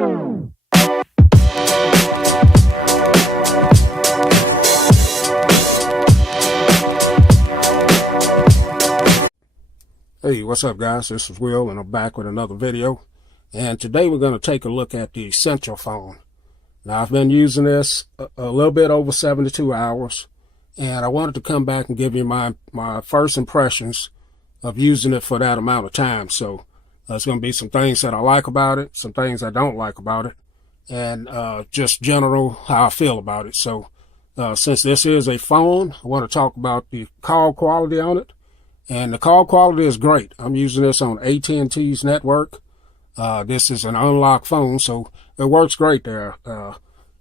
Hey, what's up guys? This is Will and I'm back with another video. And today we're going to take a look at the Essential phone. Now I've been using this a little bit over 72 hours and I wanted to come back and give you my first impressions of using it for that amount of time. So there's going to be some things that I like about it, some things I don't like about it, and just general how I feel about it. So since this is a phone, I want to talk about the call quality on it. And the call quality is great. I'm using this on AT&T's network. This is an unlocked phone, so it works great there.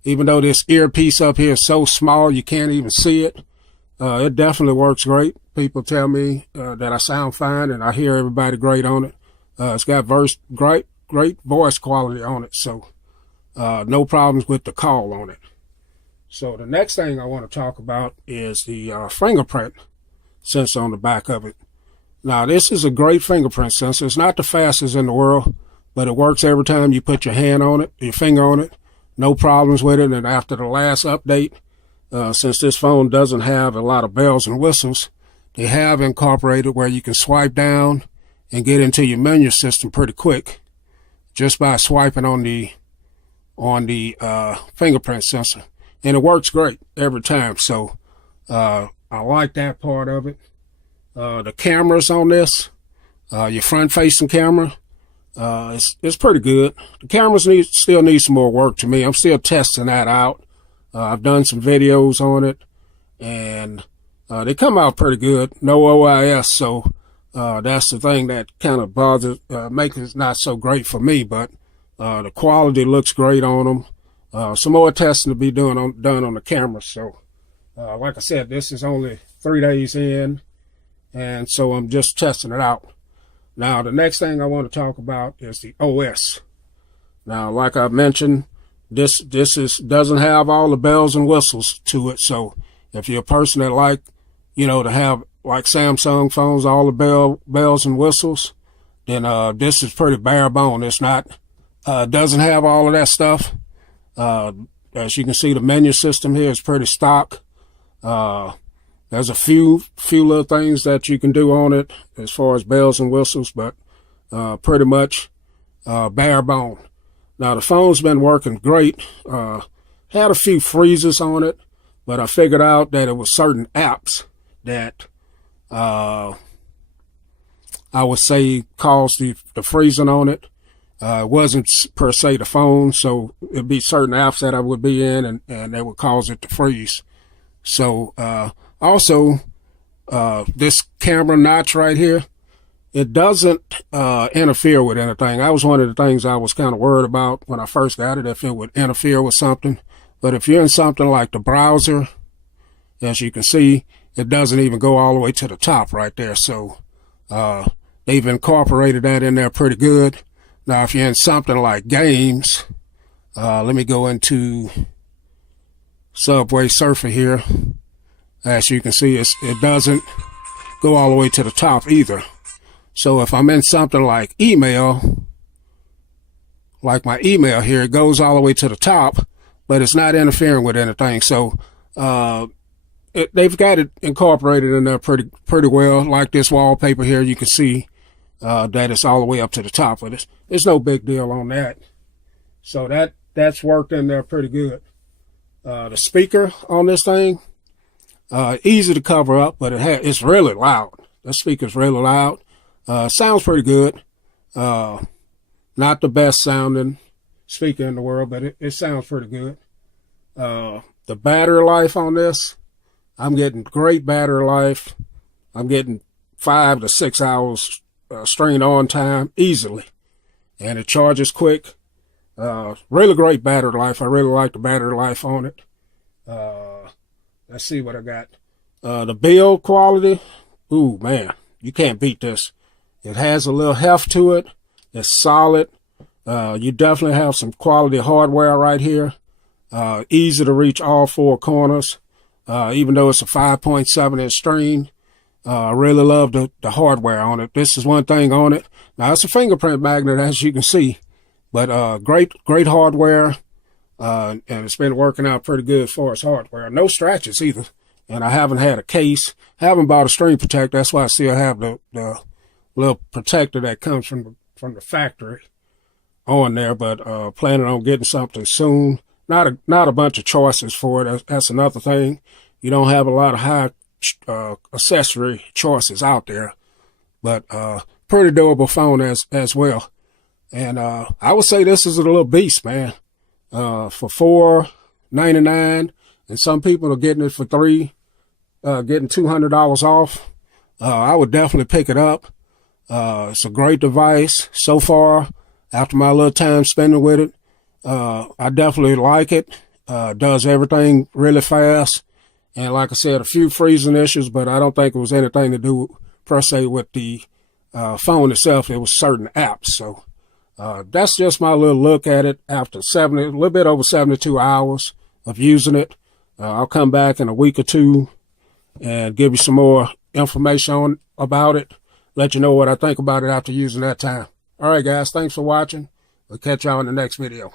Even though this earpiece up here is so small you can't even see it, it definitely works great. People tell me that I sound fine and I hear everybody great on it. It's got great voice quality on it, so no problems with the call on it. So the next thing I want to talk about is the fingerprint sensor on the back of it. Now this is a great fingerprint sensor. It's not the fastest in the world, but it works every time you put your hand on it, your finger on it. No problems with it. And after the last update, since this phone doesn't have a lot of bells and whistles, they have incorporated where you can swipe down and get into your menu system pretty quick just by swiping on the fingerprint sensor, and it works great every time. So I like that part of it. The cameras on this, your front-facing camera, it's pretty good. The cameras still need some more work to me. I'm still testing that out. I've done some videos on it, and they come out pretty good. No OIS, so that's the thing that kind of bothers, makes it not so great for me. But the quality looks great on them. Some more testing to be done on the camera. So. Like I said, this is only 3 days in, and so I'm just testing it out. Now, the next thing I want to talk about is the OS. Now, like I mentioned, this doesn't have all the bells and whistles to it. So if you're a person that like, to have like Samsung phones, all the bells and whistles, then this is pretty bare bone. It's not, doesn't have all of that stuff. As you can see, the menu system here is pretty stock. There's a few little things that you can do on it as far as bells and whistles, but pretty much bare bone. Now the phone's been working great. Had a few freezes on it, but I figured out that it was certain apps that I would say caused the freezing on it. It wasn't per se the phone, so it'd be certain apps that I would be in and they would cause it to freeze. So also this camera notch right here, it doesn't interfere with anything. That was one of the things I was kind of worried about when I first got it, if it would interfere with something. But if you're in something like the browser, as you can see, it doesn't even go all the way to the top right there. So they've incorporated that in there pretty good. Now if you're in something like games, let me go into Subway Surfer here. As you can see, it doesn't go all the way to the top either. So if I'm in something like email, like my email here, it goes all the way to the top, but it's not interfering with anything. So they've got it incorporated in there pretty well. Like this wallpaper here, you can see that it's all the way up to the top, but it's no big deal on that. So that's worked in there pretty good. The speaker on this thing, easy to cover up, but it's really loud. The speaker's really loud. Sounds pretty good. Not the best sounding speaker in the world, but it sounds pretty good. The battery life on this, I'm getting great battery life. I'm getting 5 to 6 hours strain on time easily, and it charges quick. Really great battery life. I really like the battery life on it. Let's see what I got. The build quality, ooh man, you can't beat this. It has a little heft to it. It's solid. You definitely have some quality hardware right here. Easy to reach all 4 corners. Even though it's a 5.7-inch screen, I really love the hardware on it. This is one thing on it. Now, it's a fingerprint magnet, as you can see. But great hardware, and it's been working out pretty good for its hardware. No scratches either, and I haven't had a case. Haven't bought a screen protector. That's why I still have the little protector that comes from the factory on there. But planning on getting something soon. Not a bunch of choices for it. That's another thing. You don't have a lot of high accessory choices out there, but pretty doable phone as well. And I would say this is a little beast, man. For $4.99, and some people are getting it for $3, getting $200 off. I would definitely pick it up. It's a great device so far. After my little time spending with it, I definitely like it. Does everything really fast. And like I said, a few freezing issues, but I don't think it was anything to do per se with the phone itself. It was certain apps. So that's just my little look at it after a little bit over 72 hours of using it. I'll come back in a week or two and give you some more information about it. Let you know what I think about it after using that time. All right, guys. Thanks for watching. We'll catch y'all in the next video.